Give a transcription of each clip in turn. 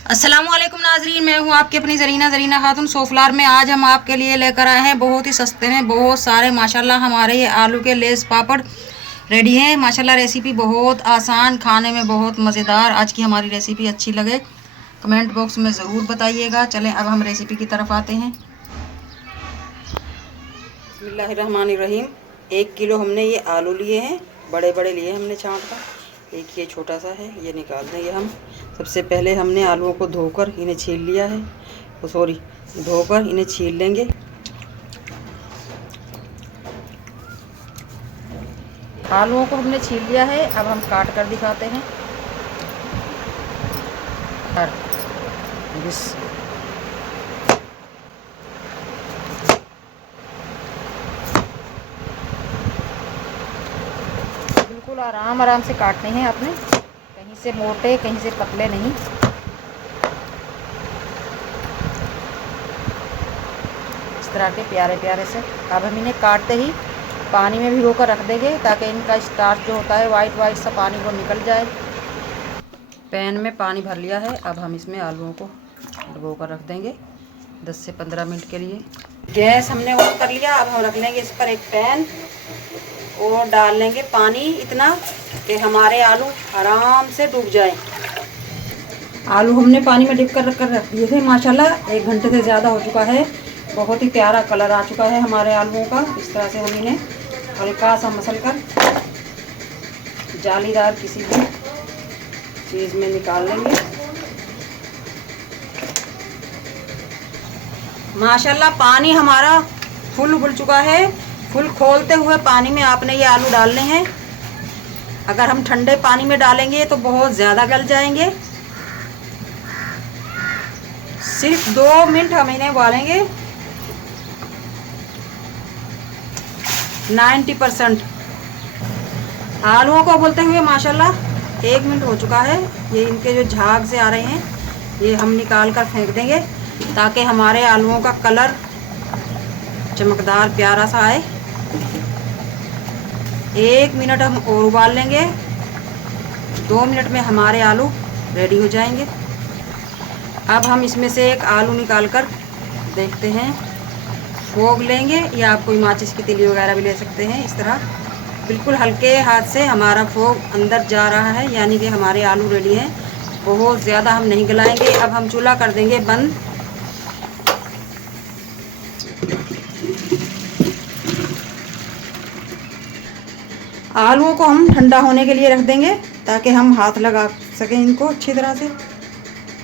अस्सलामुअलैकुम नाजरीन, मैं हूं आपकी अपनी जरीना खातून सोफलार में। आज हम आपके लिए लेकर आए हैं बहुत ही सस्ते में बहुत सारे माशाल्लाह हमारे ये आलू के लेस पापड़ रेडी हैं। माशाल्लाह रेसिपी बहुत आसान, खाने में बहुत मज़ेदार। आज की हमारी रेसिपी अच्छी लगे कमेंट बॉक्स में ज़रूर बताइएगा। चलें अब हम रेसिपी की तरफ आते हैं। बिस्मिल्लाहिर्रहमानिर्रहीम। 1 किलो हमने ये आलू लिए हैं, बड़े बड़े लिए हमने छांट का। एक ये छोटा सा है, ये निकाल देंगे हम। सबसे पहले हमने आलूओं को धोकर इन्हें छील लिया है, धोकर इन्हें छील लेंगे। आलूओं को हमने छील लिया है, अब हम काट कर दिखाते हैं। बिल्कुल आराम से काटने हैं आपने, कहीं से मोटे कहीं से पतले नहीं। इस तरह के प्यारे प्यारे से। अब हम इन्हें काटते ही पानी में भिगो कर रख देंगे ताकि इनका स्टार्च जो होता है वाइट सा पानी वो निकल जाए। पैन में पानी भर लिया है, अब हम इसमें आलूओं को डुबो कर रख देंगे 10 से 15 मिनट के लिए। गैस हमने ऑन कर लिया। अब हम रख लेंगे इस पर एक पैन और डाल लेंगे पानी इतना कि हमारे आलू आराम से डूब जाए। आलू हमने पानी में डिप कर रख दिए थे। माशाल्लाह 1 घंटे से ज़्यादा हो चुका है। बहुत ही प्यारा कलर आ चुका है हमारे आलूओं का। इस तरह से हम इन्हें हल्का सा मसल कर जालीदार किसी भी चीज़ में निकाल लेंगे। माशाल्लाह पानी हमारा फुल उबल चुका है। फुल खोलते हुए पानी में आपने ये आलू डालने हैं। अगर हम ठंडे पानी में डालेंगे तो बहुत ज़्यादा गल जाएंगे। सिर्फ 2 मिनट हम इन्हें उबालेंगे। 90% आलूओं को उबलते हुए माशाल्लाह 1 मिनट हो चुका है। ये इनके जो झाग से आ रहे हैं ये हम निकाल कर फेंक देंगे ताकि हमारे आलूओं का कलर चमकदार प्यारा सा आए। 1 मिनट हम और उबाल लेंगे। 2 मिनट में हमारे आलू रेडी हो जाएंगे। अब हम इसमें से एक आलू निकाल कर देखते हैं, फोग लेंगे या आप कोई माचिस की तिल्ली वगैरह भी ले सकते हैं। इस तरह बिल्कुल हल्के हाथ से हमारा फोग अंदर जा रहा है, यानी कि हमारे आलू रेडी हैं। बहुत ज़्यादा हम नहीं गलाएंगे। अब हम चूल्हा कर देंगे बंद। आलूओं को हम ठंडा होने के लिए रख देंगे ताकि हम हाथ लगा सकें इनको अच्छी तरह से।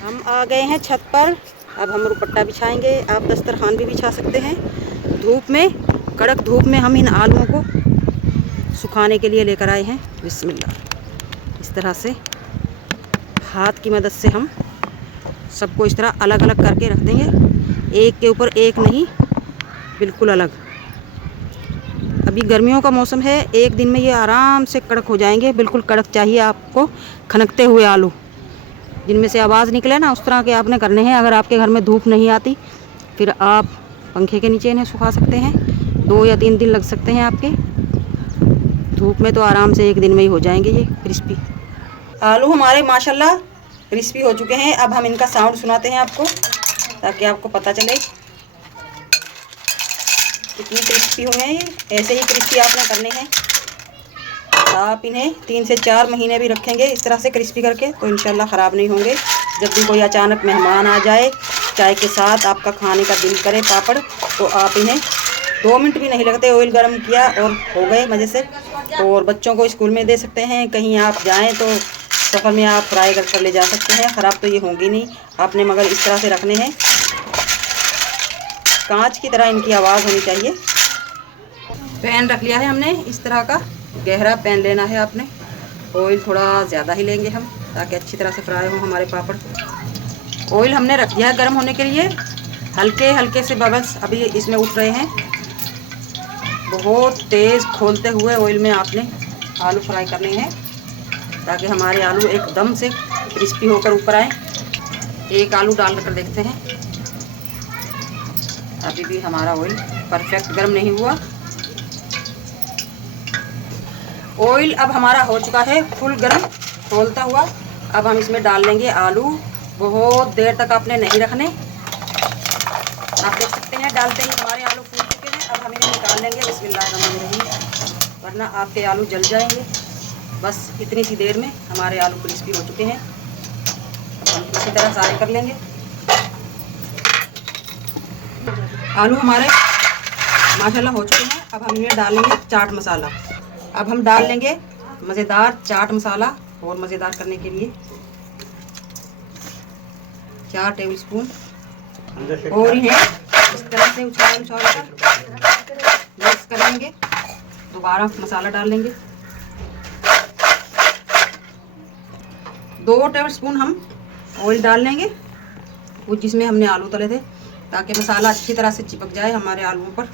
हम आ गए हैं छत पर। अब हम दुपट्टा बिछाएंगे। आप दस्तरखान भी बिछा सकते हैं। धूप में, कड़क धूप में हम इन आलूओं को सुखाने के लिए लेकर आए हैं। बिस्मिल्लाह। इस तरह से हाथ की मदद से हम सबको इस तरह अलग अलग करके रख देंगे, एक के ऊपर एक नहीं, बिल्कुल अलग। अभी गर्मियों का मौसम है, 1 दिन में ये आराम से कड़क हो जाएंगे। बिल्कुल कड़क चाहिए आपको, खनकते हुए आलू जिनमें से आवाज़ निकले ना, उस तरह के आपने करने हैं। अगर आपके घर में धूप नहीं आती फिर आप पंखे के नीचे इन्हें सुखा सकते हैं। 2 या 3 दिन लग सकते हैं आपके। धूप में तो आराम से 1 दिन में ही हो जाएंगे ये क्रिस्पी। आलू हमारे माशाल्लाह क्रिस्पी हो चुके हैं। अब हम इनका साउंड सुनाते हैं आपको ताकि आपको पता चले कितनी क्रिस्पी हुए हैं। ये ऐसे ही क्रिस्पी आपने करने हैं। आप इन्हें 3 से 4 महीने भी रखेंगे इस तरह से क्रिस्पी करके तो इंशाल्लाह ख़राब नहीं होंगे। जब भी कोई अचानक मेहमान आ जाए, चाय के साथ आपका खाने का दिल करे पापड़, तो आप इन्हें 2 मिनट भी नहीं लगते, ऑयल गर्म किया और हो गए मज़े से। और बच्चों को स्कूल में दे सकते हैं। कहीं आप जाएँ तो सफ़र में आप फ्राई कर ले जा सकते हैं। ख़राब तो ये होंगी नहीं आपने, मगर इस तरह से रखने हैं। कांच की तरह इनकी आवाज़ होनी चाहिए। पैन रख लिया है हमने, इस तरह का गहरा पैन लेना है आपने। ऑयल थोड़ा ज़्यादा ही लेंगे हम ताकि अच्छी तरह से फ्राई हो हमारे पापड़। ऑयल हमने रख दिया है गर्म होने के लिए। हल्के हल्के से बबल्स अभी इसमें उठ रहे हैं। बहुत तेज़ खोलते हुए ऑयल में आपने आलू फ्राई करने हैं ताकि हमारे आलू एकदम से क्रिस्पी होकर ऊपर आए। एक आलू डाल कर देखते हैं। अभी भी हमारा ऑयल परफेक्ट गर्म नहीं हुआ। ऑयल अब हमारा हो चुका है फुल गर्म खोलता हुआ। अब हम इसमें डाल लेंगे आलू बहुत देर तक आपने नहीं रखने। आप देख सकते हैं डालते ही हमारे आलू फूल चुके हैं। अब हम इन्हें निकाल लेंगे बिस्मिल्लाहिर्रहमानिर्रहीम, वरना आपके आलू जल जाएंगे। बस इतनी सी देर में हमारे आलू क्रिस्पी हो चुके हैं। अब हम इसी तरह सारे कर लेंगे। आलू हमारे माशाल्लाह हो चुके हैं। अब हम इन्हें डालेंगे चाट मसाला। अब हम डाल लेंगे मज़ेदार चाट मसाला, और मज़ेदार करने के लिए 4 टेबलस्पून, और इन्हें इस तरह से उछाल कर मिक्स कर लेंगे। दोबारा मसाला डाल लेंगे। 2 टेबलस्पून हम ऑयल डाल लेंगे, वो जिसमें हमने आलू तले थे, ताकि मसाला अच्छी तरह से चिपक जाए हमारे आलूओं पर।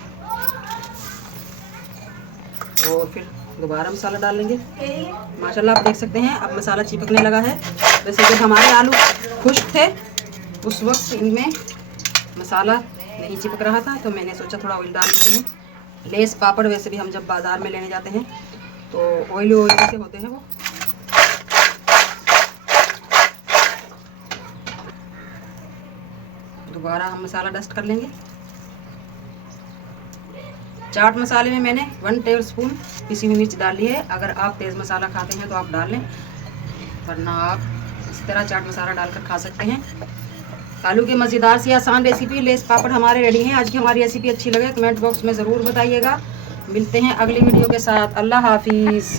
और फिर दोबारा मसाला डाल लेंगे। माशाल्लाह आप देख सकते हैं अब मसाला चिपकने लगा है। वैसे जब हमारे आलू खुश्क थे उस वक्त इनमें मसाला नहीं चिपक रहा था, तो मैंने सोचा थोड़ा ऑयल डाल देते हैं। लेस पापड़ वैसे भी हम जब बाज़ार में लेने जाते हैं तो ऑयली ऑयली से होते हैं वो। दोबारा हम मसाला डस्ट कर लेंगे। चाट मसाले में मैंने 1 टेबलस्पून पिसी हुई मिर्च डाल ली है। अगर आप तेज़ मसाला खाते हैं तो आप डाल लें, वरना आप इसी तरह चाट मसाला डालकर खा सकते हैं। आलू की मज़ेदार सी आसान रेसिपी लेस पापड़ हमारे रेडी हैं। आज की हमारी रेसिपी अच्छी लगे कमेंट बॉक्स में ज़रूर बताइएगा। मिलते हैं अगली वीडियो के साथ। अल्लाह हाफिज़।